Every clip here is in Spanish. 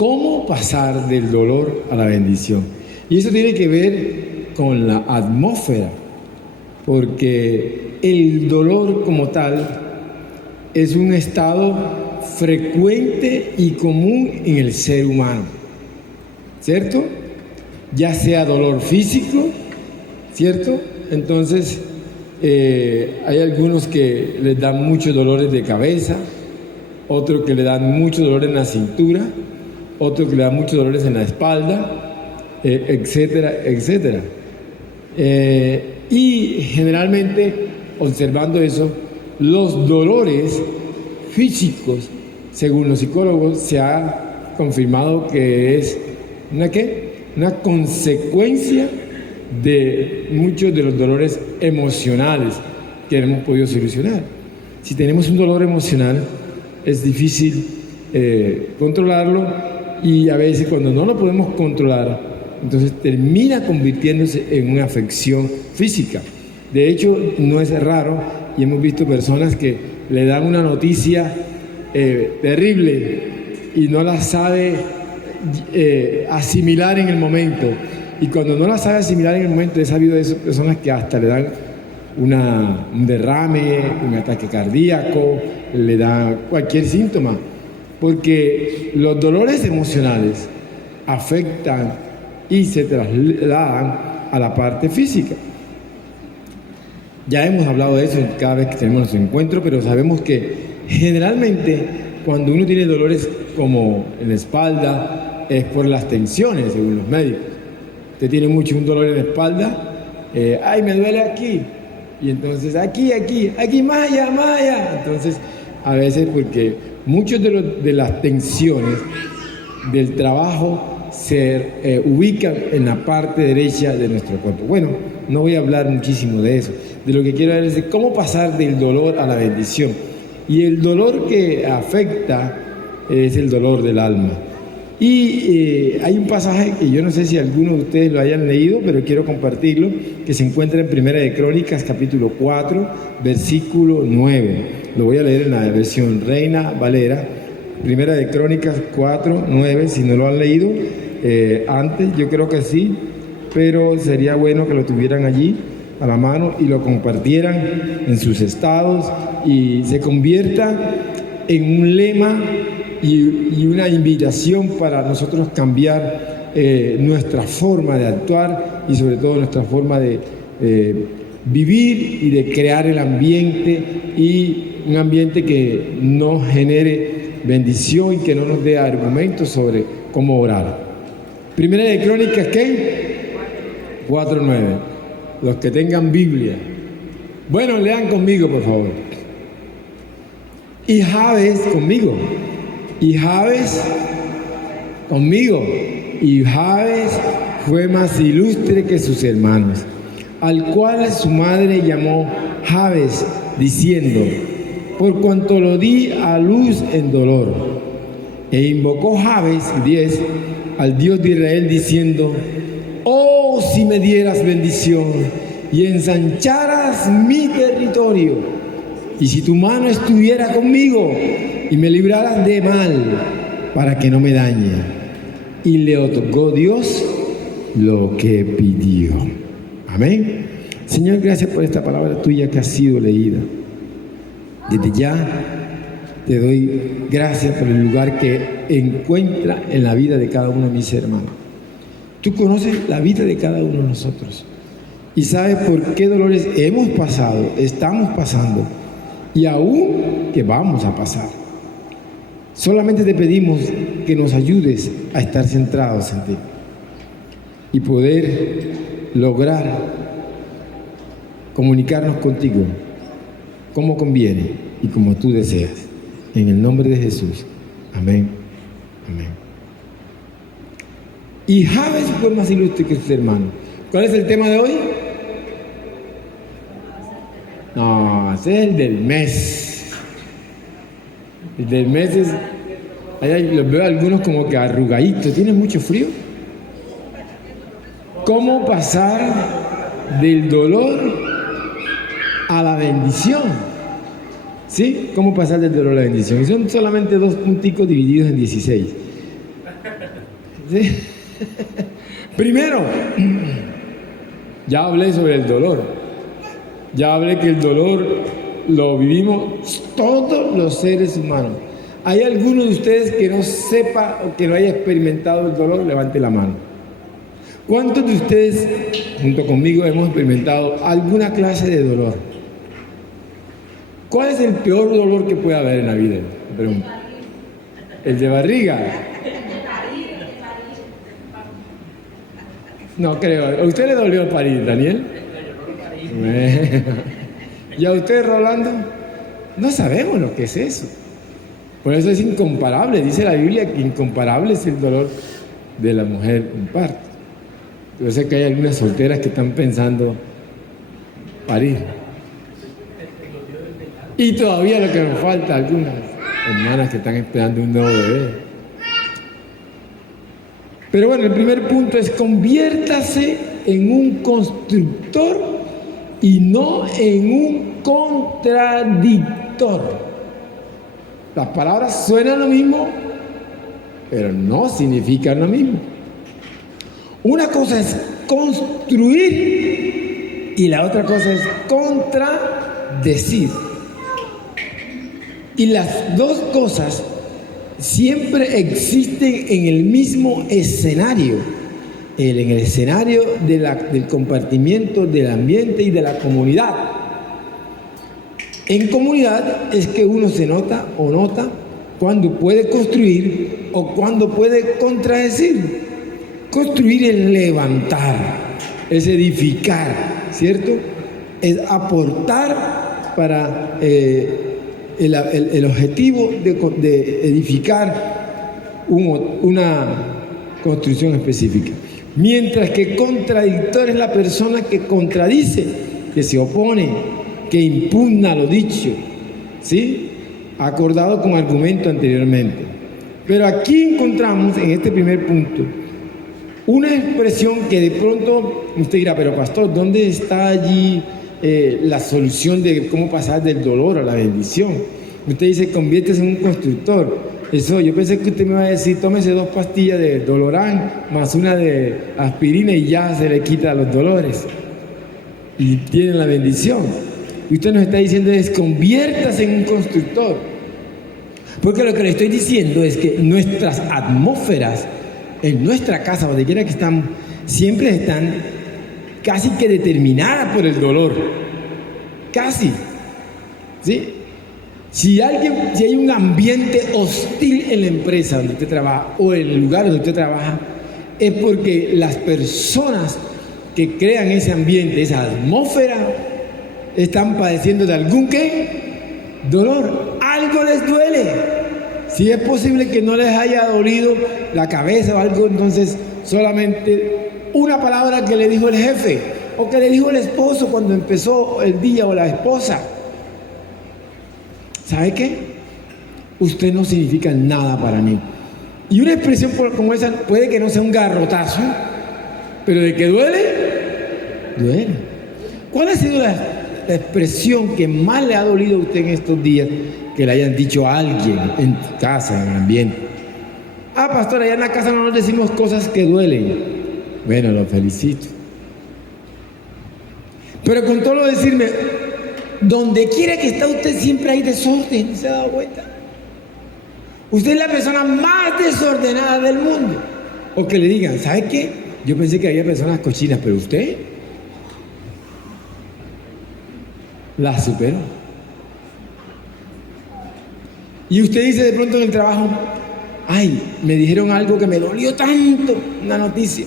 ¿Cómo pasar del dolor a la bendición? Y eso tiene que ver con la atmósfera, porque el dolor como tal es un estado frecuente y común en el ser humano, ¿cierto? Ya sea dolor físico, ¿cierto? Entonces, hay algunos que les dan muchos dolores de cabeza, otros que le dan muchos dolores en la cintura, otros que le dan muchos dolores en la espalda, etcétera, etcétera. Y generalmente, observando eso, los dolores físicos, según los psicólogos, se ha confirmado que es una consecuencia de muchos de los dolores emocionales que hemos podido solucionar. Si tenemos un dolor emocional, es difícil controlarlo, y a veces cuando no lo podemos controlar, entonces termina convirtiéndose en una afección física. De hecho, no es raro, y hemos visto personas que le dan una noticia terrible y no la sabe asimilar en el momento. Y cuando no la sabe asimilar en el momento, he sabido de esas personas que hasta le dan un derrame, un ataque cardíaco, le da cualquier síntoma, porque los dolores emocionales afectan y se trasladan a la parte física. Ya hemos hablado de eso cada vez que tenemos nuestro encuentro, pero sabemos que generalmente cuando uno tiene dolores como en la espalda es por las tensiones, según los médicos. Usted tiene un dolor en la espalda, ay, me duele aquí, y entonces aquí, Maya. Entonces, a veces porque muchas de las tensiones del trabajo se ubican en la parte derecha de nuestro cuerpo. Bueno, no voy a hablar muchísimo de eso. De lo que quiero hablar es de cómo pasar del dolor a la bendición. Y el dolor que afecta es el dolor del alma. Y hay un pasaje que yo no sé si alguno de ustedes lo hayan leído, pero quiero compartirlo, que se encuentra en Primera de Crónicas, capítulo 4, versículo 9. Lo voy a leer en la versión Reina Valera. Primera de Crónicas 4, 9, si no lo han leído antes, yo creo que sí, pero sería bueno que lo tuvieran allí a la mano y lo compartieran en sus estados y se convierta en un lema y una invitación para nosotros cambiar nuestra forma de actuar y sobre todo nuestra forma de vivir y de crear el ambiente, y un ambiente que nos genere bendición y que no nos dé argumentos sobre cómo orar. Primera de Crónicas, ¿qué? 4:9. Los que tengan Biblia. Bueno, lean conmigo, por favor. Y Jabes conmigo. Y Jabes conmigo. Y Jabes fue más ilustre que sus hermanos, al cual su madre llamó Jabes, diciendo: por cuanto lo di a luz en dolor. E invocó Jabes, 10, al Dios de Israel, diciendo: oh, si me dieras bendición y ensancharas mi territorio, y si tu mano estuviera conmigo y me libraras de mal, para que no me dañe. Y le otorgó Dios lo que pidió. Amén. Señor, gracias por esta palabra tuya que ha sido leída. Desde ya te doy gracias por el lugar que encuentra en la vida de cada uno de mis hermanos. Tú conoces la vida de cada uno de nosotros y sabes por qué dolores hemos pasado, estamos pasando y aún que vamos a pasar. Solamente te pedimos que nos ayudes a estar centrados en ti y poder lograr comunicarnos contigo como conviene y como tú deseas. En el nombre de Jesús. Amén. Amén. Y Jabes fue más ilustre que sus hermanos. ¿Cuál es el tema de hoy? No, ese es el del mes. El del mes es... Ahí los veo algunos como que arrugaditos. ¿Tienen mucho frío? ¿Cómo pasar del dolor a la bendición? ¿Sí? ¿Cómo pasar del dolor a la bendición? Y son solamente 2 punticos divididos en 16. ¿Sí? Primero, ya hablé sobre el dolor. Ya hablé que el dolor lo vivimos todos los seres humanos. ¿Hay alguno de ustedes que no sepa o que no haya experimentado el dolor? Levante la mano. ¿Cuántos de ustedes, junto conmigo, hemos experimentado alguna clase de dolor? ¿Cuál es el peor dolor que puede haber en la vida? Pregunto. ¿El de barriga? No creo. ¿A usted le dolió el parir, Daniel? ¿Y a usted, Rolando? No sabemos lo que es eso. Por eso es incomparable. Dice la Biblia que incomparable es el dolor de la mujer en parto. Yo sé que hay algunas solteras que están pensando parir. Y todavía lo que nos falta, algunas hermanas que están esperando un nuevo bebé. Pero bueno, el primer punto es: conviértase en un constructor y no en un contradictor. Las palabras suenan lo mismo, pero no significan lo mismo. Una cosa es construir y la otra cosa es contradecir. Y las dos cosas siempre existen en el mismo escenario, en el escenario del compartimiento del ambiente y de la comunidad. En comunidad es que uno se nota cuando puede construir o cuando puede contradecir. Construir es levantar, es edificar, ¿cierto? Es aportar para el objetivo de edificar una construcción específica. Mientras que contradictor es la persona que contradice, que se opone, que impugna lo dicho, ¿sí? Acordado con argumento anteriormente. Pero aquí encontramos, en este primer punto, una expresión que de pronto usted dirá: pero pastor, ¿dónde está allí la solución de cómo pasar del dolor a la bendición? Usted dice: conviértese en un constructor. Eso, yo pensé que usted me iba a decir: tómese 2 pastillas de Dolorán más una de aspirina y ya se le quita los dolores y tiene la bendición. Y usted nos está diciendo es: conviértase en un constructor. Porque lo que le estoy diciendo es que nuestras atmósferas en nuestra casa, donde quiera que estamos, siempre están casi que determinadas por el dolor. Casi. ¿Sí? Si hay un ambiente hostil en la empresa donde usted trabaja o en el lugar donde usted trabaja, es porque las personas que crean ese ambiente, esa atmósfera, están padeciendo de algún dolor. Algo les duele. Si es posible que no les haya dolido la cabeza o algo, entonces solamente una palabra que le dijo el jefe o que le dijo el esposo cuando empezó el día, o la esposa. ¿Sabe qué? Usted no significa nada para mí. Y una expresión como esa puede que no sea un garrotazo, pero de que duele, duele. ¿Cuál ha sido la expresión que más le ha dolido a usted en estos días que le hayan dicho a alguien en casa, en el ambiente? Ah, pastor, allá en la casa no nos decimos cosas que duelen. Bueno, lo felicito. Pero con todo lo decirme, donde quiera que está usted siempre hay desorden, ¿se ha dado cuenta? Usted es la persona más desordenada del mundo. O que le digan: ¿sabe qué? Yo pensé que había personas cochinas, pero usted las superó. Y usted dice de pronto en el trabajo: ay, me dijeron algo que me dolió tanto, una noticia,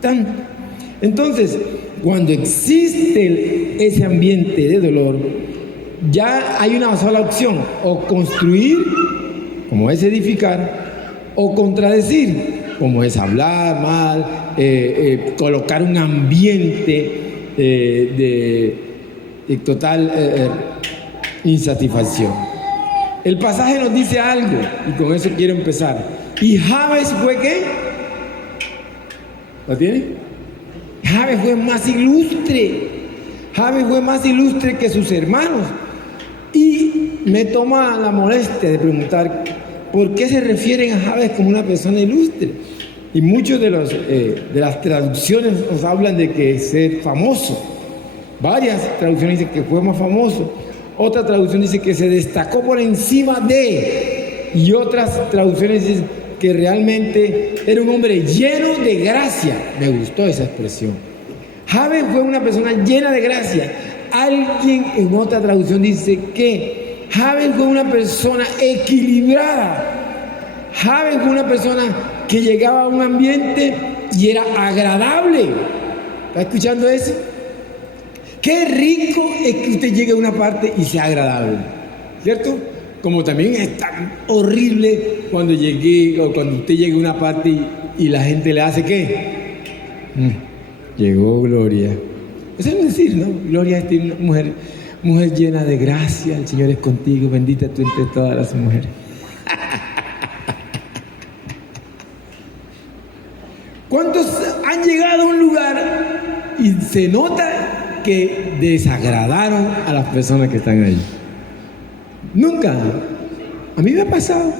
tanto. Entonces, cuando existe ese ambiente de dolor, ya hay una sola opción: o construir, como es edificar, o contradecir, como es hablar mal, colocar un ambiente de total insatisfacción. El pasaje nos dice algo, y con eso quiero empezar. ¿Y Jabes fue qué? ¿Lo tiene? Jabes fue más ilustre. Jabes fue más ilustre que sus hermanos. Y me toma la molestia de preguntar: ¿por qué se refieren a Jabes como una persona ilustre? Y muchos de las traducciones nos hablan de que es ser famoso. Varias traducciones dicen que fue más famoso. Otra traducción dice que se destacó por encima de. Y otras traducciones dicen que realmente era un hombre lleno de gracia. Me gustó esa expresión. Jabes fue una persona llena de gracia. Alguien en otra traducción dice que Jabes fue una persona equilibrada. Jabes fue una persona que llegaba a un ambiente y era agradable. ¿Está escuchando eso? Qué rico es que usted llegue a una parte y sea agradable, ¿cierto? Como también es tan horrible cuando usted llegue a una parte y la gente le hace ¿qué? Llegó Gloria. Eso es decir, ¿no? Gloria es una mujer llena de gracia, el Señor es contigo, bendita tú entre todas las mujeres. ¿Cuántos han llegado a un lugar y se nota que desagradaron a las personas que están ahí? Nunca. A mí me ha pasado.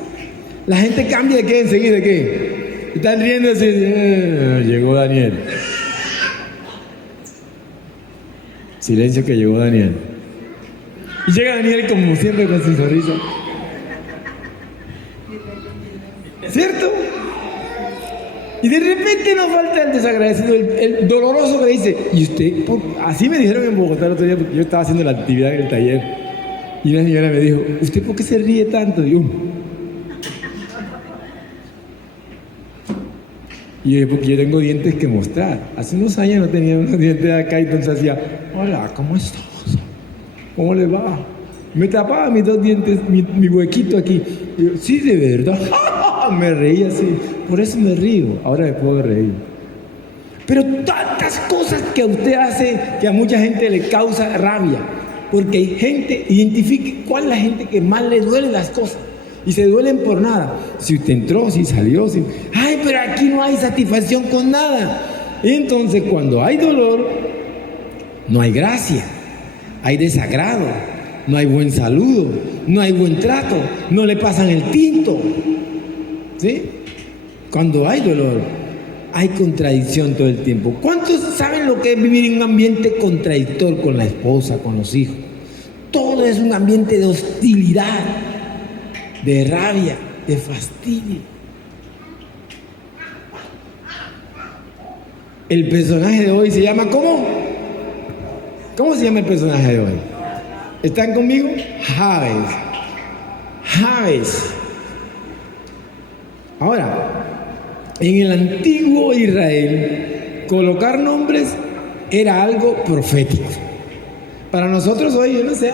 La gente cambia de qué enseguida, ¿de qué? Están riendo así. Llegó Daniel. Silencio que llegó Daniel. Y llega Daniel como siempre con su sonrisa. ¿Cierto? Y de repente nos falta el desagradecido, el doloroso que dice, y usted, así me dijeron en Bogotá el otro día, porque yo estaba haciendo la actividad en el taller, y una señora me dijo, ¿usted por qué se ríe tanto? Y yo, porque yo tengo dientes que mostrar. Hace unos años no tenía unos dientes acá, y entonces hacía, hola, ¿cómo estás? ¿Cómo le va? Me tapaba mis dos dientes, mi huequito aquí. Y yo, sí, de verdad. Me reía así. Por eso me río. Ahora me puedo reír. Pero tantas cosas que usted hace que a mucha gente le causa rabia. Porque hay gente, identifique cuál es la gente que más le duelen las cosas. Y se duelen por nada. Si usted entró, si salió, si... Ay, pero aquí no hay satisfacción con nada. Entonces, cuando hay dolor, no hay gracia. Hay desagrado. No hay buen saludo. No hay buen trato. No le pasan el tinto. ¿Sí? Cuando hay dolor, hay contradicción todo el tiempo. ¿Cuántos saben lo que es vivir en un ambiente contradictor con la esposa, con los hijos? Todo es un ambiente de hostilidad, de rabia, de fastidio. El personaje de hoy se llama ¿cómo? ¿Cómo se llama el personaje de hoy? ¿Están conmigo? Jabes. Jabes. Ahora, en el antiguo Israel, colocar nombres era algo profético. Para nosotros hoy, yo no sé.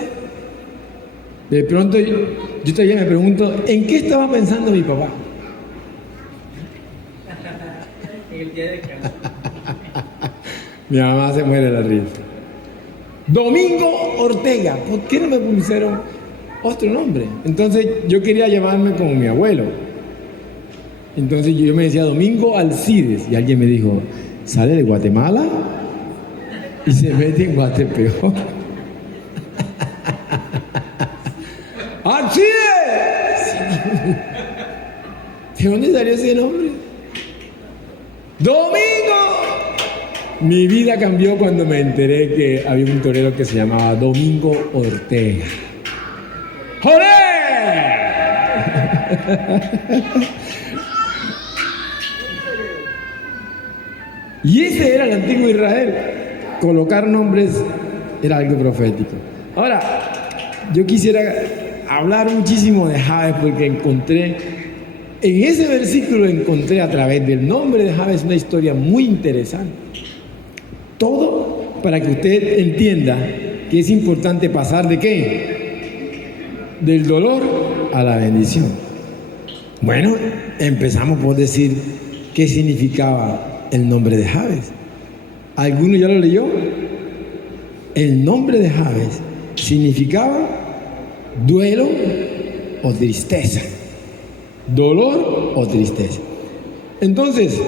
De pronto, yo todavía me pregunto, ¿en qué estaba pensando mi papá? En el día de casa. Mi mamá se muere de la risa. Domingo Ortega. ¿Por qué no me pusieron otro nombre? Entonces, yo quería llamarme como mi abuelo. Entonces yo me decía Domingo Alcides y alguien me dijo, ¿sale de Guatemala? Y se mete en Guatepeor. ¡Alcides! ¿De dónde salió ese nombre? ¡Domingo! Mi vida cambió cuando me enteré que había un torero que se llamaba Domingo Ortega. ¡Joder! Y ese era el antiguo Israel. Colocar nombres era algo profético. Ahora, yo quisiera hablar muchísimo de Jabes porque en ese versículo encontré a través del nombre de Jabes una historia muy interesante. Todo para que usted entienda que es importante pasar de ¿qué? Del dolor a la bendición. Bueno, empezamos por decir qué significaba el nombre de Jabes. ¿Alguno ya lo leyó? El nombre de Jabes significaba duelo o tristeza. Dolor o tristeza. Entonces,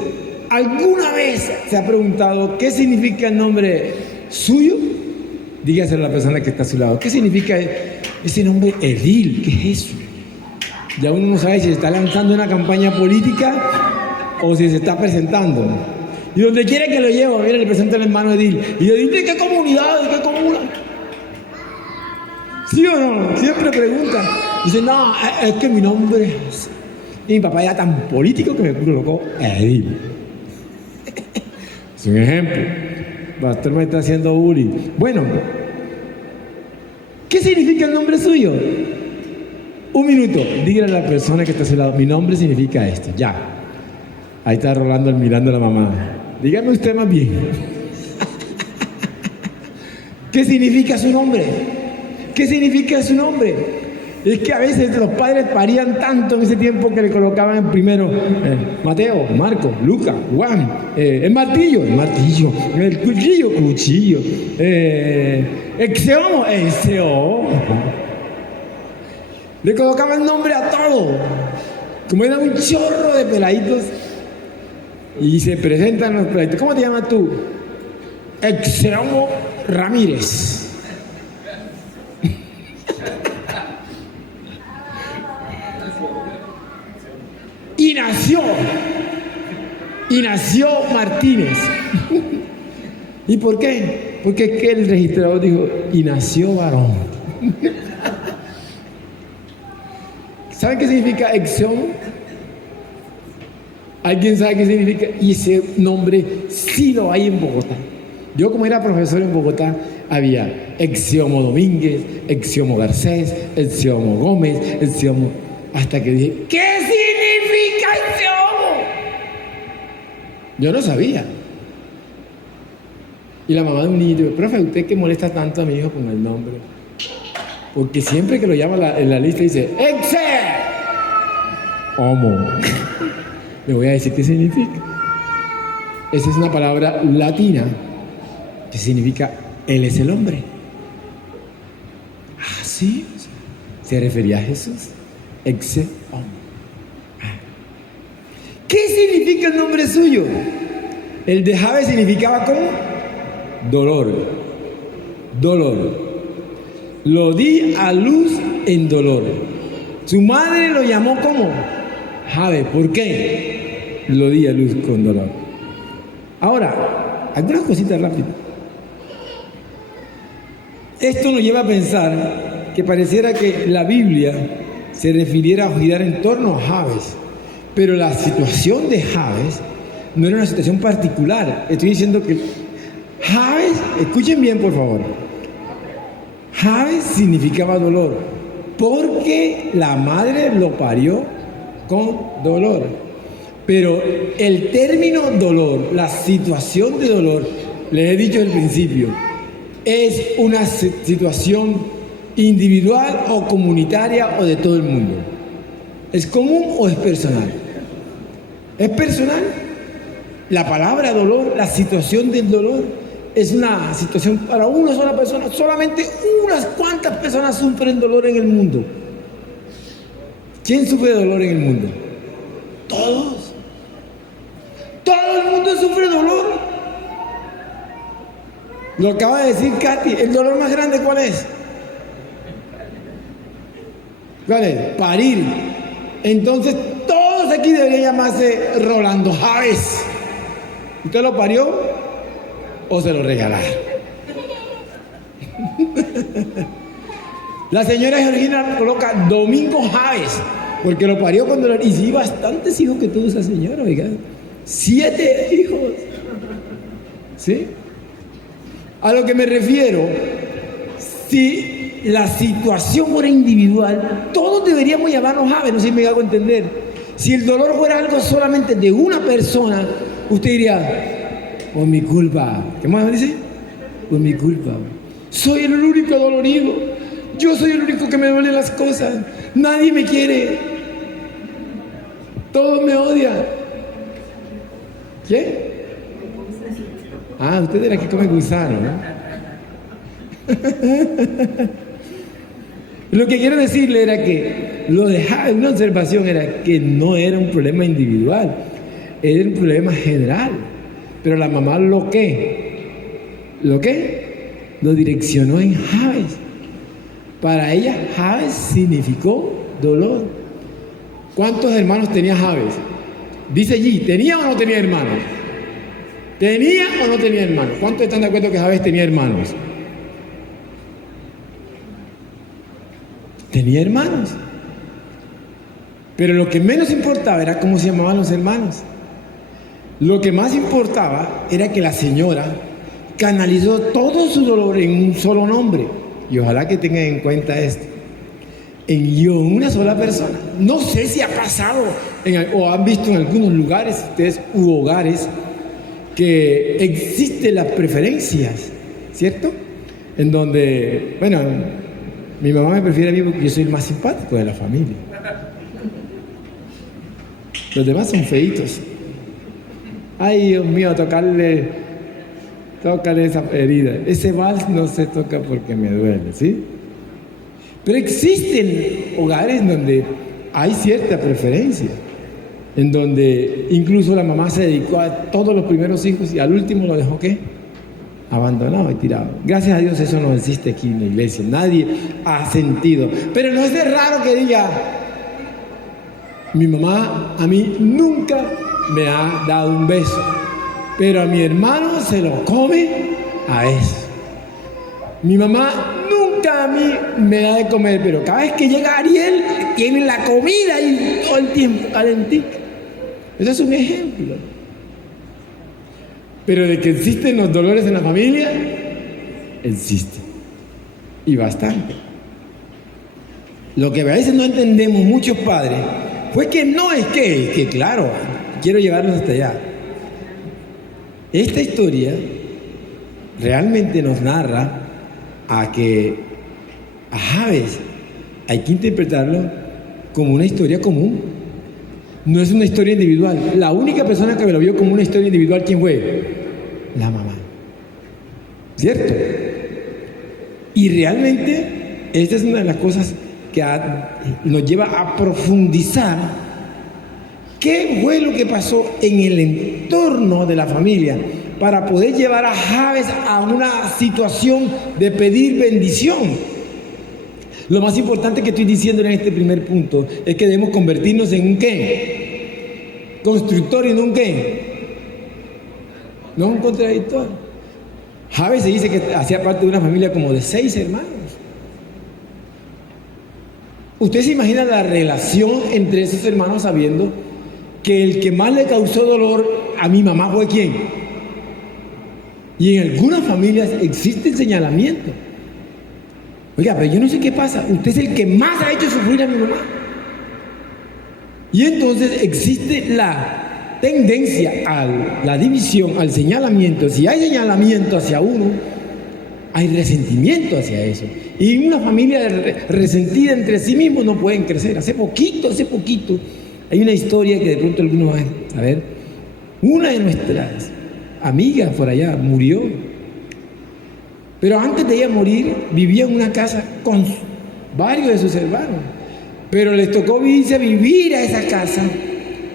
¿alguna vez se ha preguntado qué significa el nombre suyo? Dígaselo a la persona que está a su lado. ¿Qué significa ese nombre Edil? ¿Qué es eso? Ya uno no sabe si se está lanzando una campaña política o si se está presentando. Y donde quiere que lo llevo, mire, le presento al hermano Edil. Y Edil, ¿de qué comunidad? ¿De qué comuna? ¿Sí o no? Siempre pregunta. Dice, no, es que mi nombre es... Y mi papá era tan político que me colocó Edil. Es un ejemplo. El pastor me está haciendo bullying. Bueno, ¿qué significa el nombre suyo? Un minuto, dígale a la persona que está a su lado, mi nombre significa esto, ya. Ahí está Rolando mirando a la mamá. Dígame usted más bien. ¿Qué significa su nombre? ¿Qué significa su nombre? Es que a veces los padres parían tanto en ese tiempo que le colocaban en primero Mateo, Marco, Lucas, Juan, el martillo, el cuchillo, Exeomo, le colocaban nombre a todo. Como eran un chorro de peladitos. Y se presentan los peladitos. ¿Cómo te llamas tú? Exeomo Ramírez. Y nació Martínez. ¿Y por qué? Porque es que el registrador dijo, y nació varón. ¿Saben qué significa Exeomo? ¿Alguien sabe qué significa? Y ese nombre sí lo hay en Bogotá. Yo, como era profesor en Bogotá, había Exeomo Domínguez, Exeomo Garcés, Exeomo Gómez, Exeomo... Hasta que dije, ¿qué significa Exeomo? Yo no sabía. Y la mamá de un niño dijo, profe, ¿usted qué molesta tanto a mi hijo con el nombre? Porque siempre que lo llama en la lista dice, Exeomo. Le voy a decir qué significa. Esa es una palabra latina que significa Él es el hombre. Ah, sí. Se refería a Jesús. Exeomo. ¿Qué significa el nombre suyo? El de Jave significaba ¿cómo? Dolor. Lo di a luz en dolor. Su madre lo llamó ¿cómo? Jave. ¿Por qué? Lo di a luz con dolor. Ahora, algunas cositas rápidas. Esto nos lleva a pensar que pareciera que la Biblia se refiriera a girar en torno a Jabes, pero la situación de Jabes no era una situación particular. Estoy diciendo que Jabes, escuchen bien por favor, Jabes significaba dolor, porque la madre lo parió con dolor. Pero el término dolor, la situación de dolor, les he dicho al principio, es una situación individual o comunitaria o de todo el mundo. ¿Es común o es personal? ¿Es personal? La palabra dolor, la situación del dolor, es una situación para una sola persona. Solamente unas cuantas personas sufren dolor en el mundo. ¿Quién sufre dolor en el mundo? Todos. Todo el mundo sufre dolor. Lo acaba de decir Katy. ¿El dolor más grande cuál es? ¿Cuál es? Parir. Entonces todos aquí deberían llamarse Rolando Jabes. ¿Usted lo parió o se lo regalaron? La señora Georgina coloca Domingo Jabes porque lo parió cuando era... Y sí, bastantes hijos que tuvo esa señora, oiga. 7 hijos. ¿Sí? A lo que me refiero, si la situación fuera individual, todos deberíamos llamarnos Jabes, no sé si me hago entender. Si el dolor fuera algo solamente de una persona, usted diría, por mi culpa. ¿Qué más dice? Por mi culpa. Soy el único dolorido. Yo soy el único que me duelen las cosas. Nadie me quiere. Todos me odian. ¿Qué? Ah, usted era que come gusano, ¿no? Lo que quiero decirle era que lo dejaba en una observación, era que no era un problema individual, era un problema general. Pero la mamá lo direccionó en Jabes. Para ella Jabes significó dolor. ¿Cuántos hermanos tenía Jabes? Dice allí, ¿tenía o no tenía hermanos? ¿Tenía o no tenía hermanos? ¿Cuántos están de acuerdo que Jabes tenía hermanos? Tenía hermanos. Pero lo que menos importaba era cómo se llamaban los hermanos. Lo que más importaba era que la señora canalizó todo su dolor en un solo nombre. Y ojalá que tengan en cuenta esto. En una sola persona. No sé si ha pasado o han visto en algunos lugares, ustedes, u hogares, que existen las preferencias, ¿cierto? En donde, bueno, mi mamá me prefiere a mí porque yo soy el más simpático de la familia. Los demás son feitos. Ay, Dios mío, tócale esa herida. Ese vals no se toca porque me duele, ¿sí? Pero existen hogares donde hay cierta preferencia, en donde incluso la mamá se dedicó a todos los primeros hijos y al último lo dejó, ¿qué? Abandonado y tirado. Gracias a Dios eso no existe aquí en la iglesia. Nadie ha sentido. Pero no es de raro que diga, mi mamá a mí nunca me ha dado un beso, pero a mi hermano se lo come a eso. Mi mamá nunca a mí me da de comer, pero cada vez que llega Ariel, tiene la comida y todo el tiempo calentica. Ese es un ejemplo. Pero de que existen los dolores en la familia, existen. Y bastante. Lo que a veces no entendemos muchos padres fue que no es que claro, quiero llevarlos hasta allá. Esta historia realmente nos narra a Jabes hay que interpretarlo como una historia común. No es una historia individual. La única persona que me lo vio como una historia individual, ¿quién fue? La mamá. ¿Cierto? Y realmente esta es una de las cosas que nos lleva a profundizar qué fue lo que pasó en el entorno de la familia para poder llevar a Jabes a una situación de pedir bendición. Lo más importante que estoy diciendo en este primer punto es que debemos convertirnos en un ¿qué? Constructor y no un ¿qué? No un contradictor. Jabes se dice que hacía parte de una familia como de 6 hermanos. ¿Usted se imagina la relación entre esos hermanos sabiendo que el que más le causó dolor a mi mamá fue quién? Y en algunas familias existe el señalamiento. Oiga, pero yo no sé qué pasa. Usted es el que más ha hecho sufrir a mi mamá. Y entonces existe la tendencia a la división, al señalamiento. Si hay señalamiento hacia uno, hay resentimiento hacia eso. Y una familia resentida entre sí mismos no pueden crecer. Hace poquito, hay una historia que de pronto algunos van a ver. Una de nuestras amigas por allá murió. Pero antes de ella morir, vivía en una casa con varios de sus hermanos. Pero les tocó irse a vivir a esa casa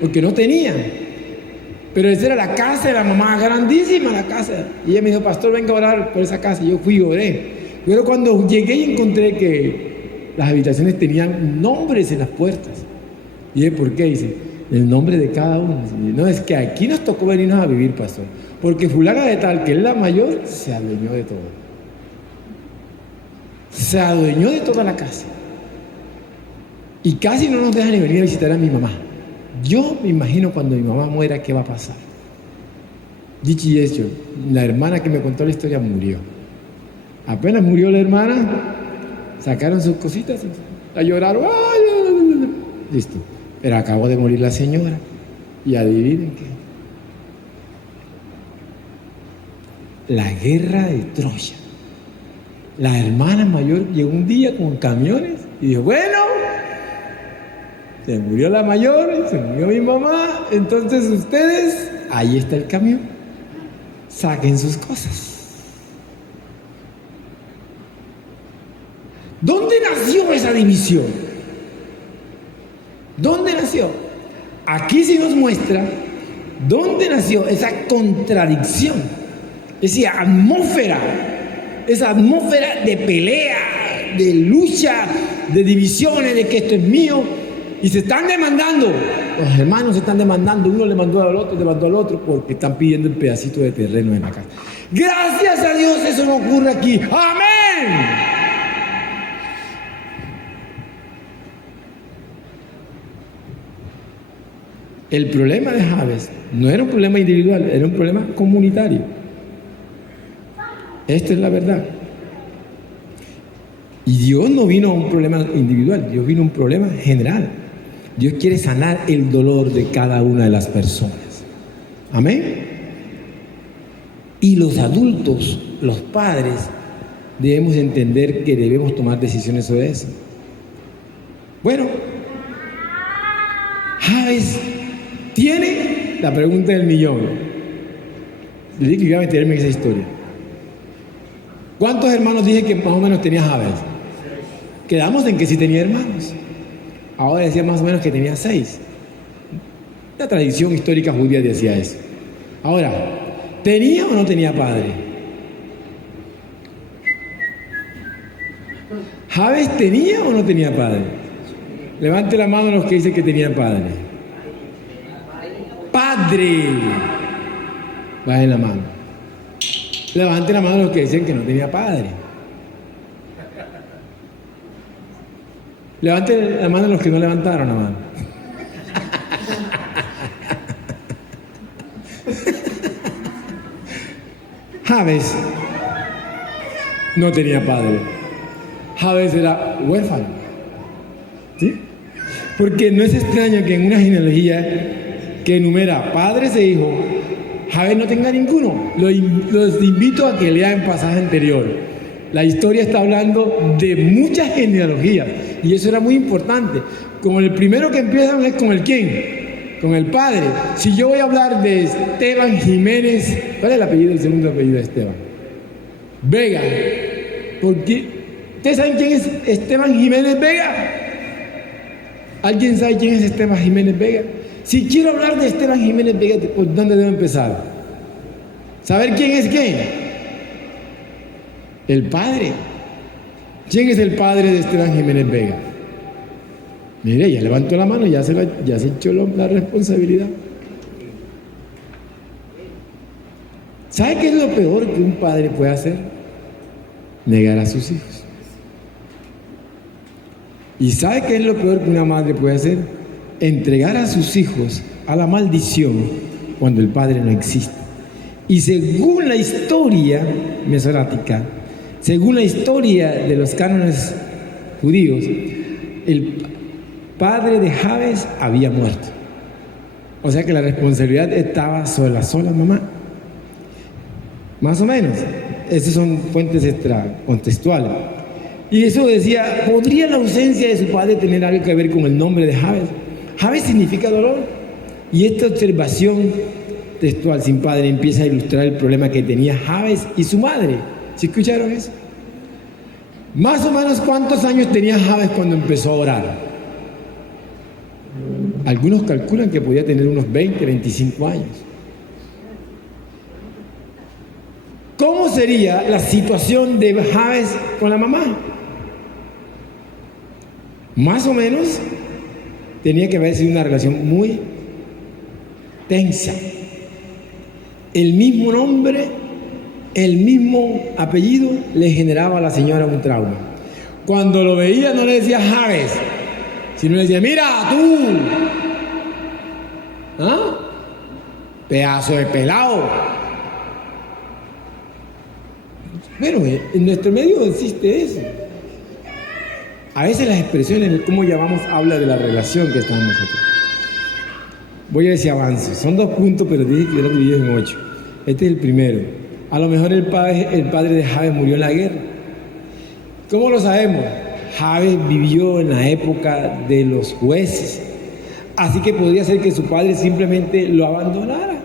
porque no tenían. Pero esa era la casa de la mamá, grandísima la casa. Y ella me dijo, pastor, venga a orar por esa casa. Y yo fui y oré. Pero cuando llegué y encontré que las habitaciones tenían nombres en las puertas. Y dije, ¿por qué? Dice, el nombre de cada uno. Y no, es que aquí nos tocó venirnos a vivir, pastor. Porque fulana de tal, que es la mayor, se adueñó de todo. Se adueñó de toda la casa. Y casi no nos deja ni venir a visitar a mi mamá. Yo me imagino cuando mi mamá muera, ¿qué va a pasar? Dicho y hecho, la hermana que me contó la historia murió. Apenas murió la hermana, sacaron sus cositas, la lloraron. ¡Ay! Listo. Pero acabó de morir la señora. Y adivinen qué. La guerra de Troya. La hermana mayor llegó un día con camiones y dijo, bueno, se murió la mayor, se murió mi mamá, entonces ustedes, ahí está el camión, saquen sus cosas. ¿Dónde nació esa división? ¿Dónde nació? Aquí sí nos muestra dónde nació esa contradicción, esa atmósfera de pelea, de lucha, de divisiones, de que esto es mío, y se están demandando. Los hermanos se están demandando, uno le mandó al otro, porque están pidiendo el pedacito de terreno en la casa. Gracias a Dios eso no ocurre aquí. ¡Amén! El problema de Jabes no era un problema individual, era un problema comunitario. Esta es la verdad. Y Dios no vino a un problema individual, Dios vino a un problema general. Dios quiere sanar el dolor de cada una de las personas. Amén. Y los adultos, los padres, debemos entender que debemos tomar decisiones sobre eso. Bueno, Jabes tiene la pregunta del millón. Le dije que iba a meterme en esa historia. ¿Cuántos hermanos dije que más o menos tenía Jabes? Quedamos en que sí tenía hermanos. Ahora decía más o menos que tenía 6. La tradición histórica judía decía eso. Ahora, ¿tenía o no tenía padre? ¿Jabes tenía o no tenía padre? Levante la mano los que dicen que tenía padre. ¡Padre! Bajen la mano. Levante la mano los que dicen que no tenía padre. Levante la mano los que no levantaron la mano. Jabes no tenía padre. Jabes era huérfano. ¿Sí? Porque no es extraño que en una genealogía que enumera padres e hijos, Jabes no tenga ninguno. Los invito a que lean el pasaje anterior. La historia está hablando de muchas genealogías y eso era muy importante. Como el primero que empiezan es con el quién, con el padre. Si yo voy a hablar de Esteban Jiménez, ¿cuál es el apellido, el segundo apellido de Esteban? Vega. Porque ¿ustedes saben quién es Esteban Jiménez Vega? ¿Alguien sabe quién es Esteban Jiménez Vega? Si quiero hablar de Esteban Jiménez Vega, ¿por dónde debo empezar? ¿Saber quién es quién? El padre. ¿Quién es el padre de Esteban Jiménez Vega? Mire, ya levantó la mano, ya se echó la responsabilidad. ¿Sabe qué es lo peor que un padre puede hacer? Negar a sus hijos. ¿Y sabe qué es lo peor que una madre puede hacer? Entregar a sus hijos a la maldición cuando el padre no existe. Y según la historia mesorática, según la historia de los cánones judíos, el padre de Jabes había muerto. O sea que la responsabilidad estaba sobre la sola mamá. Más o menos. Esas son fuentes extracontextuales. Y eso decía, ¿podría la ausencia de su padre tener algo que ver con el nombre de Jabes? Jabes significa dolor. Y esta observación textual sin padre empieza a ilustrar el problema que tenía Jabes y su madre. ¿Sí escucharon eso? Más o menos, ¿cuántos años tenía Jabes cuando empezó a orar? Algunos calculan que podía tener unos 20, 25 años. ¿Cómo sería la situación de Jabes con la mamá? Más o menos tenía que haber sido una relación muy tensa. El mismo nombre, el mismo apellido le generaba a la señora un trauma. Cuando lo veía no le decía Jabes, sino le decía, mira tú, ¿ah? Pedazo de pelado. Bueno, en nuestro medio existe eso. A veces las expresiones, como llamamos, habla de la relación que estamos nosotros. Voy a decir avanzo. Son 2 puntos, pero dije que lo dividido en 8. Este es el primero. A lo mejor el padre de Jabes murió en la guerra. ¿Cómo lo sabemos? Jabes vivió en la época de los jueces. Así que podría ser que su padre simplemente lo abandonara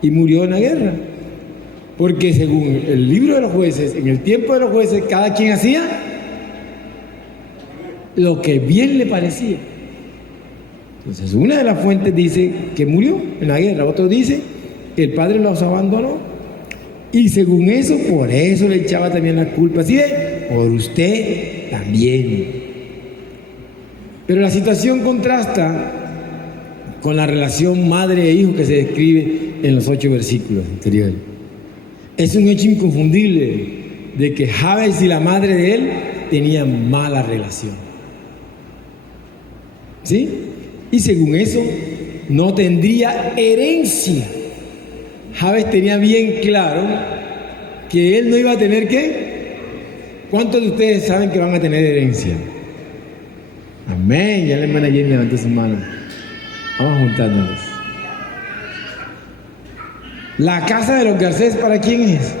y murió en la guerra. Porque según el libro de los jueces, en el tiempo de los jueces, cada quien hacía lo que bien le parecía. Entonces, una de las fuentes dice que murió en la guerra, otro dice que el padre los abandonó. Y según eso, por eso le echaba también la culpa. Así de, por usted también. Pero la situación contrasta con la relación madre e hijo que se describe en los 8 versículos anteriores. Es un hecho inconfundible de que Jabes y la madre de él tenían mala relación. ¿Sí? Y según eso, no tendría herencia. Jabes tenía bien claro que él no iba a tener ¿qué? ¿Cuántos de ustedes saben que van a tener herencia? Amén. Ya la hermana Jenny levantó su mano. Vamos juntándonos. La casa de los Garcés, ¿para quién es?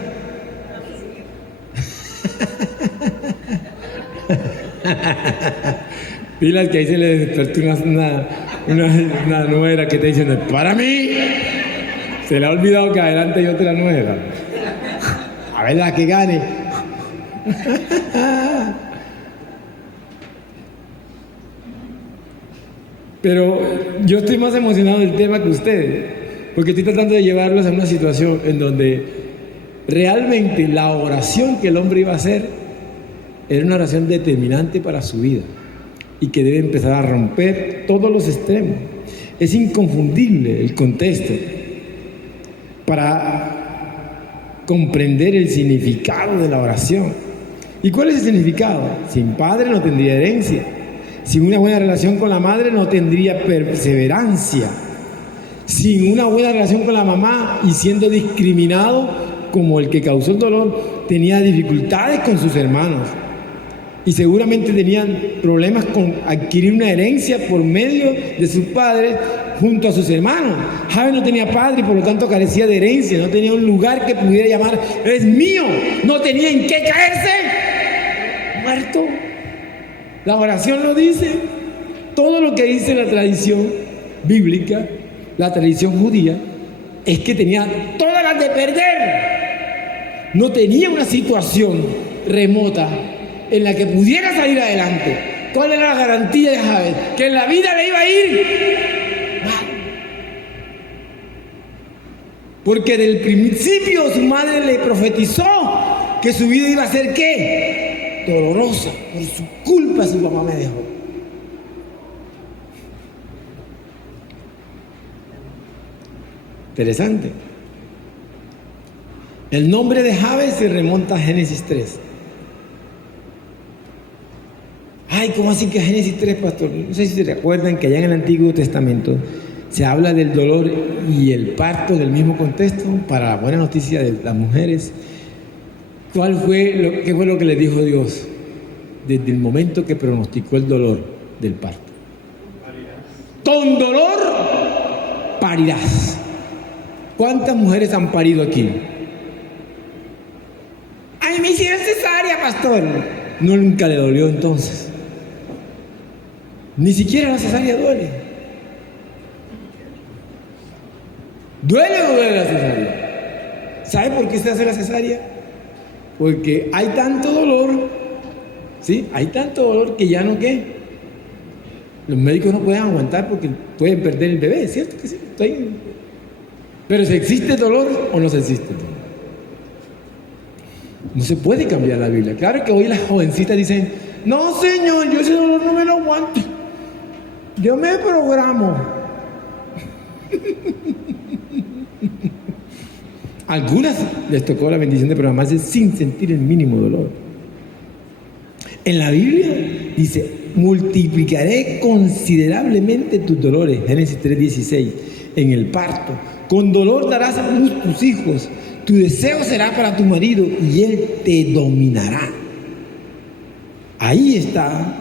Pilas que ahí se le despertó una nuera que está diciendo, para mí. Se le ha olvidado que adelante hay otra nuera. A ver la que gane. Pero yo estoy más emocionado del tema que ustedes, porque estoy tratando de llevarlos a una situación en donde realmente la oración que el hombre iba a hacer era una oración determinante para su vida y que debe empezar a romper todos los extremos. Es inconfundible el contexto para comprender el significado de la oración. ¿Y cuál es el significado? Sin padre no tendría herencia. Sin una buena relación con la madre no tendría perseverancia. Sin una buena relación con la mamá y siendo discriminado como el que causó el dolor, tenía dificultades con sus hermanos. Y seguramente tenían problemas con adquirir una herencia por medio de sus padres junto a sus hermanos. Jabes no tenía padre y por lo tanto carecía de herencia, no tenía un lugar que pudiera llamar, es mío, no tenía en qué caerse, muerto. La oración lo dice, todo lo que dice la tradición bíblica, la tradición judía, es que tenía todas las de perder. No tenía una situación remota en la que pudiera salir adelante. ¿Cuál era la garantía de Jabes? Que en la vida le iba a ir mal. Porque del principio su madre le profetizó que su vida iba a ser ¿qué? Dolorosa. Por su culpa su mamá me dejó. Interesante. El nombre de Jabes se remonta a Génesis 3. Ay, ¿cómo así que Génesis 3, pastor? No sé si se recuerdan que allá en el Antiguo Testamento se habla del dolor y el parto del mismo contexto para la buena noticia de las mujeres. ¿Qué fue lo que le dijo Dios desde el momento que pronosticó el dolor del parto? Con dolor parirás. ¿Cuántas mujeres han parido aquí? Ay, me hicieron cesárea, pastor. No, nunca le dolió entonces. Ni siquiera la cesárea duele. ¿Duele o duele la cesárea? ¿Sabe por qué se hace la cesárea? Porque hay tanto dolor, ¿sí? Hay tanto dolor que ya no ¿qué? Los médicos no pueden aguantar porque pueden perder el bebé, ¿cierto que sí? Pero si existe dolor o no se existe dolor. No se puede cambiar la Biblia. Claro que hoy las jovencitas dicen, no señor, yo ese dolor no me lo aguanto. Yo me programo. Algunas les tocó la bendición de programarse sin sentir el mínimo dolor. En la Biblia dice, multiplicaré considerablemente tus dolores. Génesis 3:16. En el parto, con dolor darás a luz tus hijos. Tu deseo será para tu marido y él te dominará. Ahí está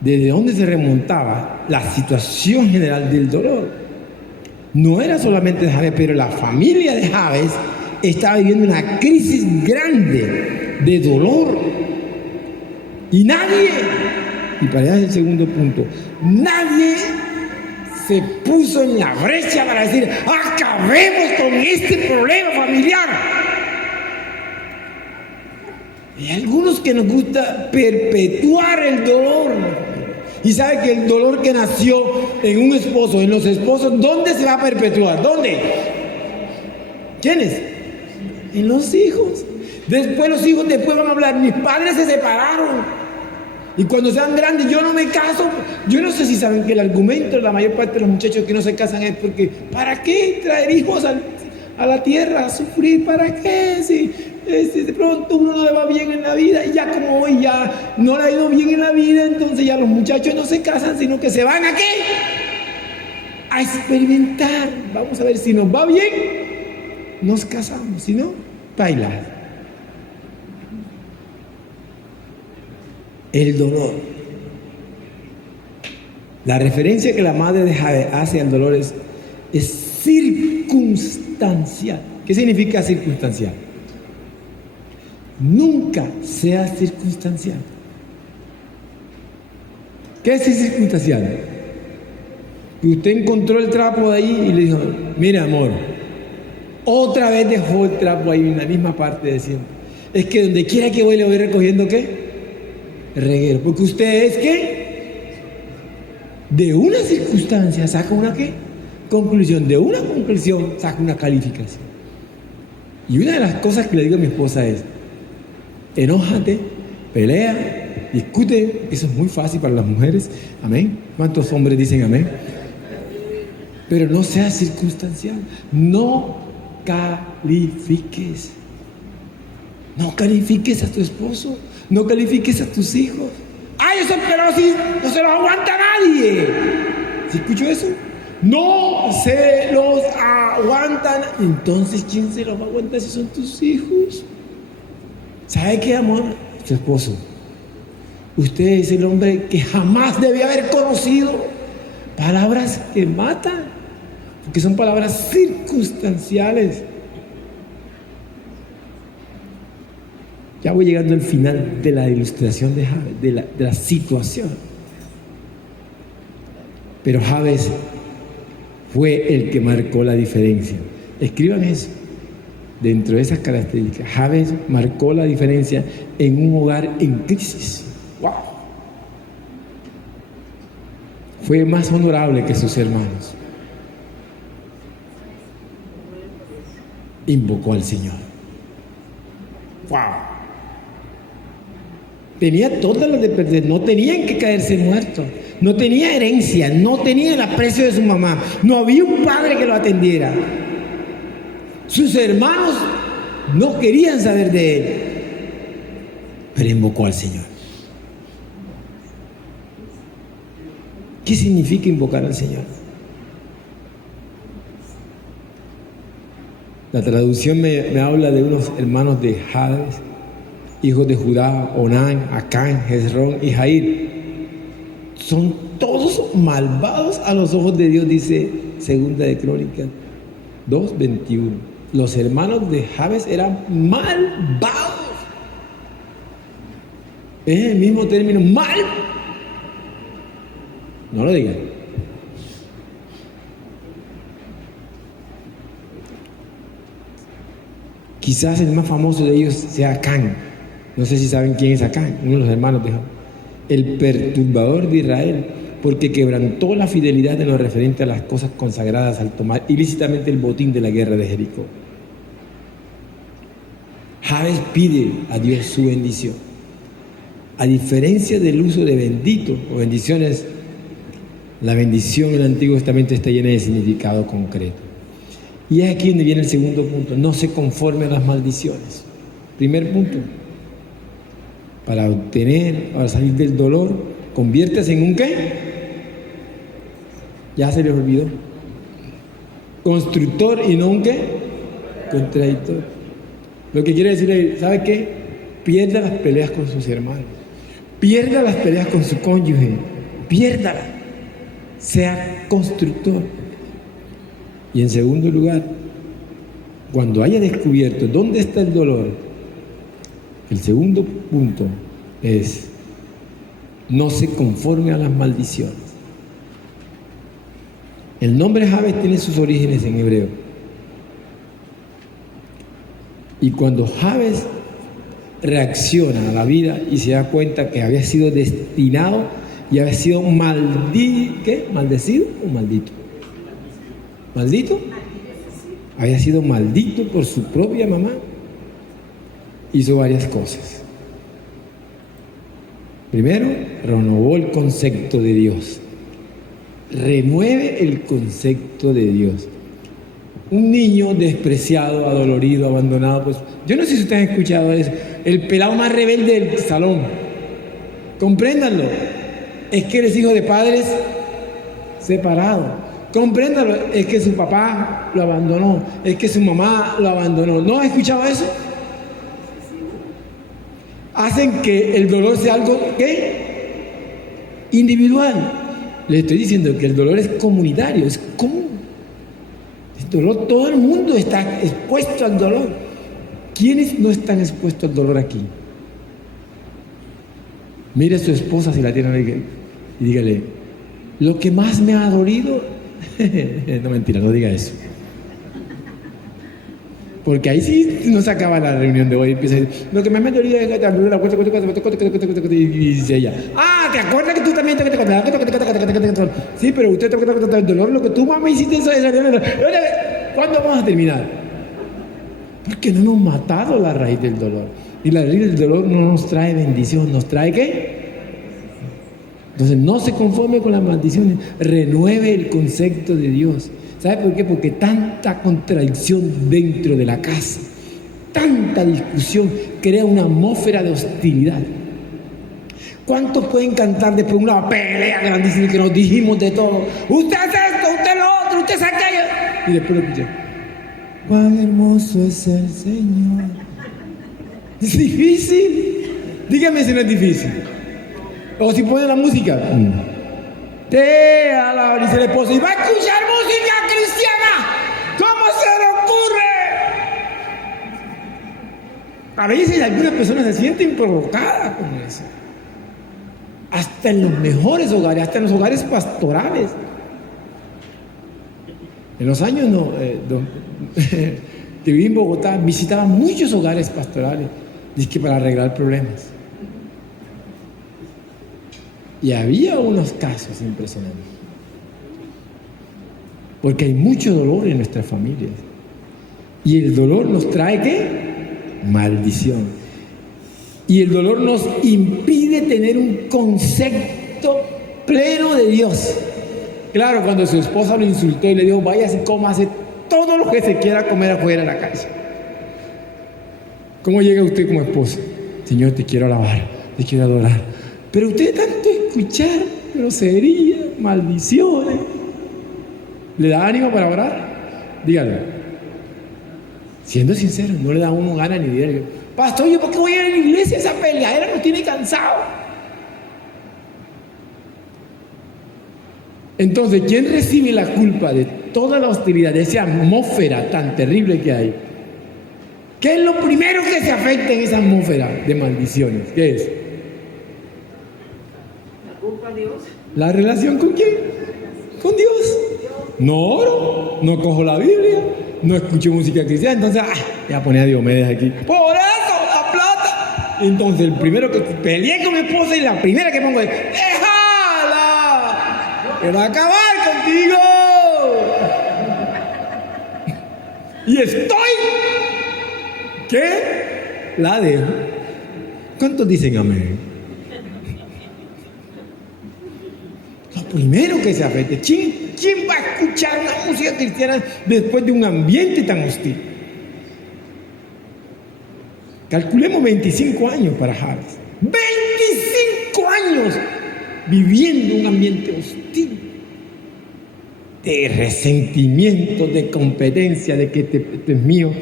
desde dónde se remontaba la situación general del dolor. No era solamente de Jabes, pero la familia de Jabes estaba viviendo una crisis grande de dolor. Y nadie, y para allá es el segundo punto, nadie se puso en la brecha para decir, acabemos con este problema familiar. Hay algunos que nos gusta perpetuar el dolor. Y sabe que el dolor que nació en un esposo, en los esposos, ¿dónde se va a perpetuar? ¿Dónde? ¿Quiénes? En los hijos. Después los hijos van a hablar, mis padres se separaron. Y cuando sean grandes, yo no me caso. Yo no sé si saben que el argumento de la mayor parte de los muchachos que no se casan es porque, ¿para qué traer hijos a la tierra a sufrir? ¿Para qué? Si de pronto uno no le va bien en la vida, y ya como hoy ya no le ha ido bien en la vida, entonces ya los muchachos no se casan, sino que se van ¿a qué? A experimentar. Vamos a ver si nos va bien, nos casamos, si no, baila. El dolor. La referencia que la madre de Jabe hace al dolor es circunstancial. ¿Qué significa circunstancial? Nunca sea circunstancial. ¿Qué es circunstancial? Y usted encontró el trapo ahí y le dijo, mira amor, otra vez dejó el trapo ahí en la misma parte de siempre. Es que donde quiera que voy le voy recogiendo ¿qué? El reguero. Porque usted es ¿qué? De una circunstancia saca una ¿qué? Conclusión. De una conclusión saca una calificación. Y una de las cosas que le digo a mi esposa es, enójate, pelea, discute. Eso es muy fácil para las mujeres. Amén. ¿Cuántos hombres dicen amén? Pero no sea circunstancial. No califiques. No califiques a tu esposo. No califiques a tus hijos. ¡Ay, eso pero si no se los aguanta nadie! ¿Sí escuchó eso? No se los aguantan. Entonces, ¿quién se los va a aguantar si son tus hijos? ¿Sabe qué, amor? Tu esposo. Usted es el hombre que jamás debe haber conocido palabras que matan, porque son palabras circunstanciales. Ya voy llegando al final de la ilustración de Jabes, de la situación. Pero Jabes fue el que marcó la diferencia. Escriban eso. Dentro de esas características, Jabes marcó la diferencia en un hogar en crisis. ¡Wow! Fue más honorable que sus hermanos. Invocó al Señor. ¡Wow! Tenía todas las de perder, no tenían que caerse muertos, no tenía herencia, no tenía el aprecio de su mamá, no había un padre que lo atendiera. Sus hermanos no querían saber de él, pero invocó al Señor. ¿Qué significa invocar al Señor? La traducción me habla de unos hermanos de Jabes, hijos de Judá, Onán, Acán, Hezrón y Jair. Son todos malvados a los ojos de Dios, dice Segunda de Crónicas 2:21. Los hermanos de Jabes eran malvados. Es el mismo término, mal. No lo digan. Quizás el más famoso de ellos sea Acán. No sé si saben quién es Acán, uno de los hermanos de Jabes. El perturbador de Israel, porque quebrantó la fidelidad en lo referente a las cosas consagradas al tomar ilícitamente el botín de la guerra de Jericó. Jabes pide a Dios su bendición. A diferencia del uso de bendito o bendiciones, la bendición en el Antiguo Testamento está llena de significado concreto. Y es aquí donde viene el segundo punto: no se conforme a las maldiciones. Primer punto: para salir del dolor, conviértase en un ¿qué? Ya se les olvidó. Constructor y no un ¿qué? Contradictor. Lo que quiere decir es, ¿sabe qué? Pierda las peleas con sus hermanos. Pierda las peleas con su cónyuge. Piérdalas. Sea constructor. Y en segundo lugar, cuando haya descubierto dónde está el dolor, el segundo punto es: no se conforme a las maldiciones. El nombre Jabes tiene sus orígenes en hebreo. Y cuando Jabes reacciona a la vida y se da cuenta que había sido destinado y había sido ¿maldecido o maldito? ¿Maldito? Había sido maldito por su propia mamá. Hizo varias cosas. Primero, renovó el concepto de Dios. Renueve el concepto de Dios. Un niño despreciado, adolorido, abandonado, pues yo no sé si ustedes han escuchado eso. El pelado más rebelde del salón. Compréndanlo. Es que eres hijo de padres separados. Compréndanlo. Es que su papá lo abandonó. Es que su mamá lo abandonó. ¿No has escuchado eso? Hacen que el dolor sea algo, ¿qué? Individual. Les estoy diciendo que el dolor es comunitario, es común. El dolor, todo el mundo está expuesto al dolor. ¿Quiénes no están expuestos al dolor aquí? Mire a su esposa si la tiene y dígale, lo que más me ha dolido, no mentira, no diga eso. Porque ahí sí no se acaba la reunión de hoy. Empieza a decir, lo que más me ha dolido es que te y dice ella, ¿te acuerdas que tú también te sí, pero usted el dolor, lo que tú mamá hiciste eso. ¿Cuándo vamos a terminar? Porque no hemos matado la raíz del dolor. Y la raíz del dolor no nos trae bendición, ¿nos trae qué? Entonces no se conforme con las maldiciones, renueve el concepto de Dios. ¿Sabe por qué? Porque tanta contradicción dentro de la casa, tanta discusión crea una atmósfera de hostilidad. ¿Cuántos pueden cantar después de una pelea grandísima que nos dijimos de todo? Usted hace esto, usted lo otro, usted hace aquello. Y después lo escuché. Cuán hermoso es el Señor. ¿Es difícil? Dígame si no es difícil. O si pone la música. Te alaba, dice el esposo. Y va a escuchar música cristiana. ¿Cómo se le ocurre? A veces algunas personas se sienten provocadas con eso. Hasta en los mejores hogares, hasta en los hogares pastorales. En los años que viví en Bogotá, visitaba muchos hogares pastorales, dizque para arreglar problemas. Y había unos casos impresionantes. Porque hay mucho dolor en nuestras familias. Y el dolor nos trae ¿qué? Maldición. Y el dolor nos impide tener un concepto pleno de Dios. Claro, cuando su esposa lo insultó y le dijo, váyase, cómase todo lo que se quiera comer afuera en la calle. ¿Cómo llega usted como esposa? Señor, te quiero alabar, te quiero adorar. Pero usted tanto escuchar groserías, maldiciones, ¿le da ánimo para orar? Dígalo. Siendo sincero, no le da a uno ganas ni de... Pastor, ¿yo por qué voy a ir a la iglesia? Esa peleadera nos tiene cansado. Entonces, ¿quién recibe la culpa de toda la hostilidad, de esa atmósfera tan terrible que hay? ¿Qué es lo primero que se afecta en esa atmósfera de maldiciones? ¿Qué es? ¿La culpa a Dios? ¿La relación con quién? Con Dios. No oro, no cojo la Biblia, no escucho música cristiana, entonces, voy a poner a Diomedes aquí. ¡Por eso, la plata! Entonces, el primero que peleé con mi esposa y la primera que pongo es, ¡déjala! ¡Que va a acabar contigo! Y estoy, ¿qué? La dejo. ¿Cuántos dicen amén? Lo primero que se afecta. ¿Quién va a escuchar una música cristiana después de un ambiente tan hostil? Calculemos 25 años para Javes. 25 años viviendo un ambiente hostil. De resentimiento, de competencia, de que este es mío.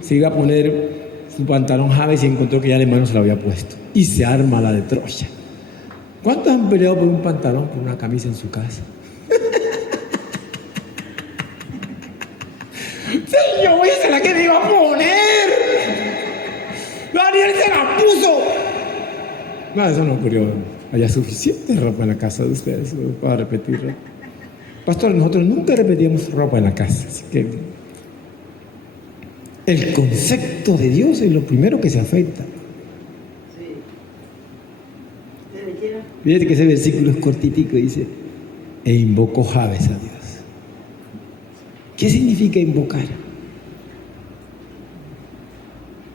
Se iba a poner su pantalón Javes y encontró que ya el hermano se lo había puesto. Y se arma la de Troya. ¿Cuántos han peleado por un pantalón, por una camisa en su casa? Señor, voy a ser la que me iba a poner. Daniel se la puso. No, eso no ocurrió. Había suficiente ropa en la casa de ustedes para repetirlo. Pastor, nosotros nunca repetíamos ropa en la casa. Así que el concepto de Dios es lo primero que se afecta. Fíjate que ese versículo es cortitico y dice, e invocó Javes a Dios. ¿Qué significa invocar?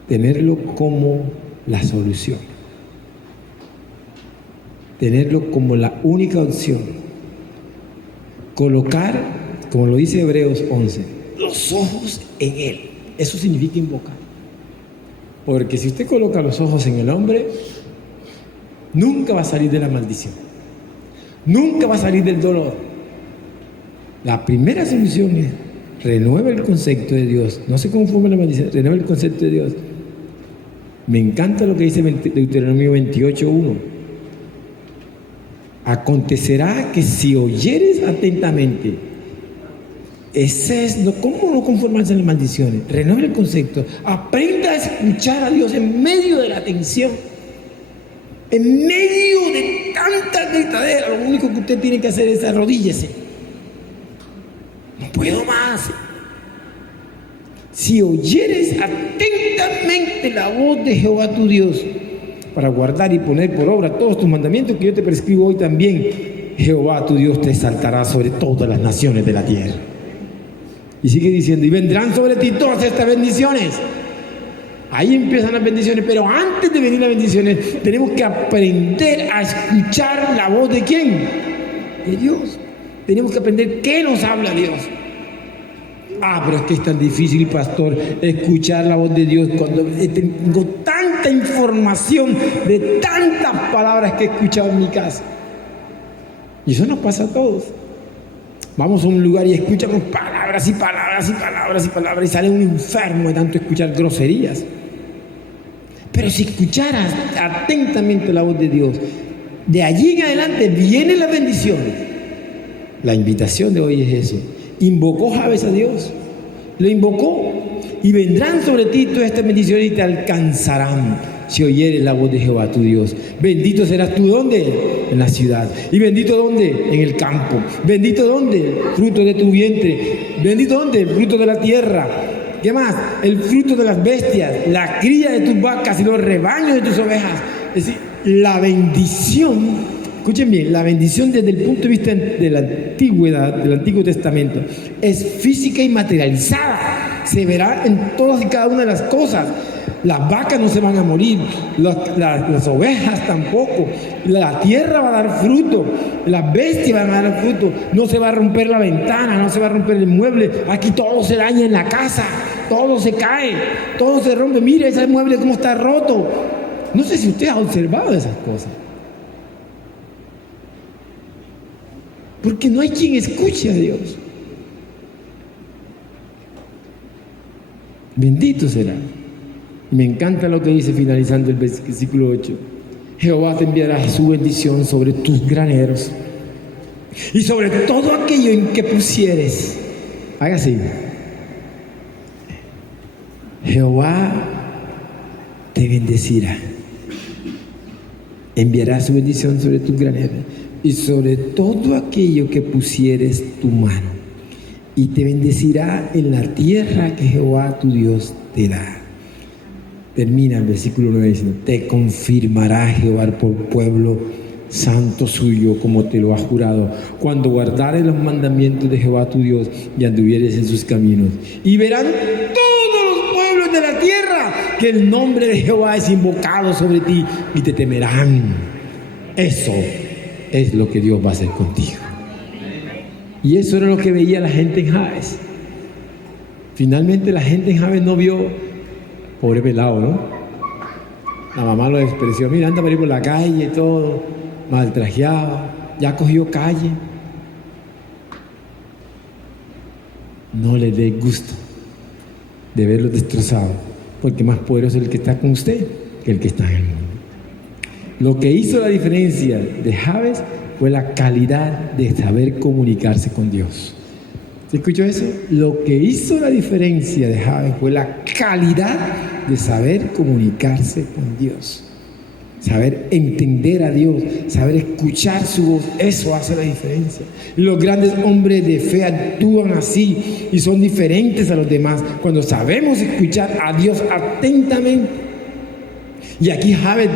Tenerlo como la solución. tenerlo como la única opción. Colocar, como lo dice Hebreos 11, los ojos en Él. Eso significa invocar. Porque si usted coloca los ojos en el hombre, nunca va a salir de la maldición. Nunca va a salir del dolor. La primera solución es renueva el concepto de Dios. No se conforme a la maldición, renueva el concepto de Dios. Me encanta lo que dice Deuteronomio 28:1. Acontecerá que si oyeres atentamente, ese es, ¿cómo no conformarse a las maldiciones? Renueva el concepto. Aprenda a escuchar a Dios en medio de la tensión. En medio de tanta gritadera, lo único que usted tiene que hacer es arrodíllese. No puedo más. Si oyeres atentamente la voz de Jehová tu Dios, para guardar y poner por obra todos tus mandamientos que yo te prescribo hoy también, Jehová tu Dios te exaltará sobre todas las naciones de la tierra. Y sigue diciendo, y vendrán sobre ti todas estas bendiciones. Ahí empiezan las bendiciones, pero antes de venir las bendiciones, tenemos que aprender a escuchar la voz de ¿quién? De Dios. Tenemos que aprender qué nos habla Dios. Pero es que es tan difícil, pastor, escuchar la voz de Dios cuando tengo tanta información de tantas palabras que he escuchado en mi casa. Y eso nos pasa a todos. Vamos a un lugar y escuchamos palabras y palabras y palabras y palabras y sale un enfermo de tanto escuchar groserías. Pero si escucharas atentamente la voz de Dios, de allí en adelante vienen las bendiciones. La invitación de hoy es eso. Invocó Jabes a Dios, lo invocó, y vendrán sobre ti todas estas bendiciones y te alcanzarán si oyeres la voz de Jehová tu Dios. Bendito serás tú, ¿dónde? En la ciudad. ¿Y bendito dónde? En el campo. ¿Bendito dónde? Fruto de tu vientre. ¿Bendito dónde? El fruto de la tierra. ¿Qué más? El fruto de las bestias, la cría de tus vacas y los rebaños de tus ovejas. Es decir, la bendición, escuchen bien, la bendición desde el punto de vista de la antigüedad, del Antiguo Testamento, es física y materializada. Se verá en todas y cada una de las cosas. Las vacas no se van a morir, las ovejas tampoco, la tierra va a dar fruto, las bestias van a dar fruto, no se va a romper la ventana, no se va a romper el mueble, aquí todo se daña en la casa, todo se cae, todo se rompe, mire ese mueble cómo está roto. No sé si usted ha observado esas cosas, porque no hay quien escuche a Dios. Bendito será. Me encanta lo que dice finalizando el versículo 8. Jehová te enviará su bendición sobre tus graneros y sobre todo aquello en que pusieres. Haga así. Jehová te bendecirá. Enviará su bendición sobre tus graneros y sobre todo aquello que pusieres tu mano. Y te bendecirá en la tierra que Jehová tu Dios te da. Termina el versículo 9 diciendo, te confirmará Jehová por pueblo santo suyo, como te lo ha jurado, cuando guardares los mandamientos de Jehová tu Dios y anduvieres en sus caminos. Y verán todos los pueblos de la tierra que el nombre de Jehová es invocado sobre ti y te temerán. Eso es lo que Dios va a hacer contigo. Y eso era lo que veía la gente en Jabes. Finalmente la gente en Jabes no vio, pobre pelado, ¿no? La mamá lo despreció. Mira, anda por ahí por la calle, todo mal trajeado, ya cogió calle. No le dé gusto de verlo destrozado, porque más poderoso es el que está con usted que el que está en el mundo. Lo que hizo la diferencia de Jabes fue la calidad de saber comunicarse con Dios. ¿Se escuchó eso? Lo que hizo la diferencia de Jabes fue la calidad de saber comunicarse con Dios, saber entender a Dios, saber escuchar su voz. Eso hace la diferencia. Los grandes hombres de fe actúan así y son diferentes a los demás cuando sabemos escuchar a Dios atentamente. Y aquí Jabes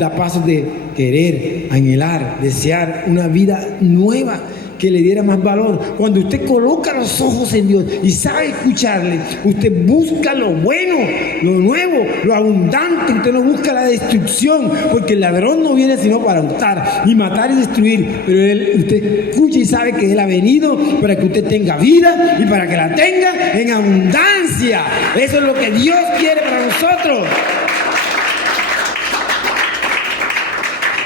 da pasos de querer, anhelar, desear una vida nueva que le diera más valor. Cuando usted coloca los ojos en Dios y sabe escucharle, usted busca lo bueno, lo nuevo, lo abundante. Usted no busca la destrucción, porque el ladrón no viene sino para hurtar y matar y destruir. Pero usted escucha y sabe que Él ha venido para que usted tenga vida y para que la tenga en abundancia. Eso es lo que Dios quiere para nosotros.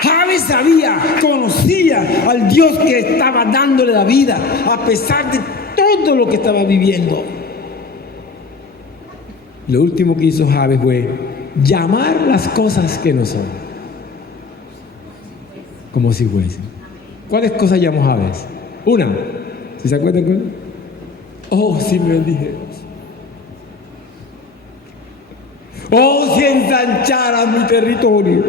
Jabes conocía al Dios que estaba dándole la vida a pesar de todo lo que estaba viviendo. Lo último que hizo Jabes fue llamar las cosas que no son como si fuesen. ¿Cuáles cosas llamó Jabes? Una, ¿sí se acuerdan con él? Oh, si me bendijeras. Oh, si ensancharas mi territorio.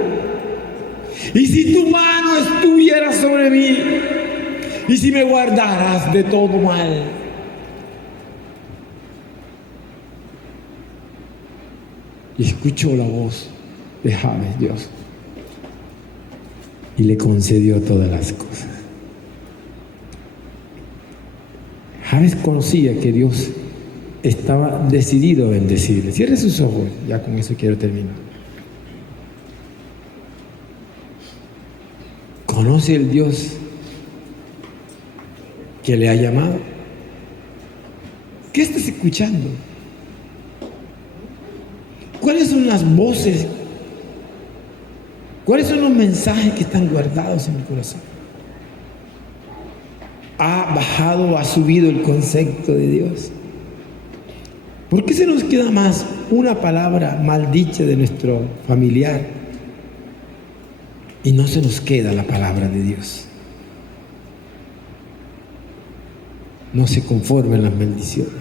Y si tu mano estuviera sobre mí, y si me guardaras de todo mal. Y escuchó la voz de Jabes, Dios, y le concedió todas las cosas. Jabes conocía que Dios estaba decidido a bendecirle. Cierre sus ojos, ya con eso quiero terminar. ¿Conoce el Dios que le ha llamado? ¿Qué estás escuchando? ¿Cuáles son las voces? ¿Cuáles son los mensajes que están guardados en mi corazón? ¿Ha bajado o ha subido el concepto de Dios? ¿Por qué se nos queda más una palabra maldicha de nuestro familiar y no se nos queda la palabra de Dios? No se conformen las maldiciones.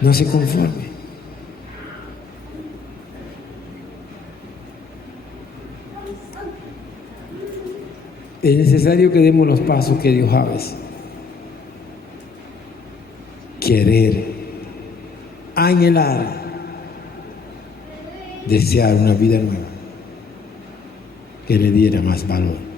No se conforme. Es necesario que demos los pasos que dio Jabes. Querer, anhelar, desear una vida nueva que le diera más valor.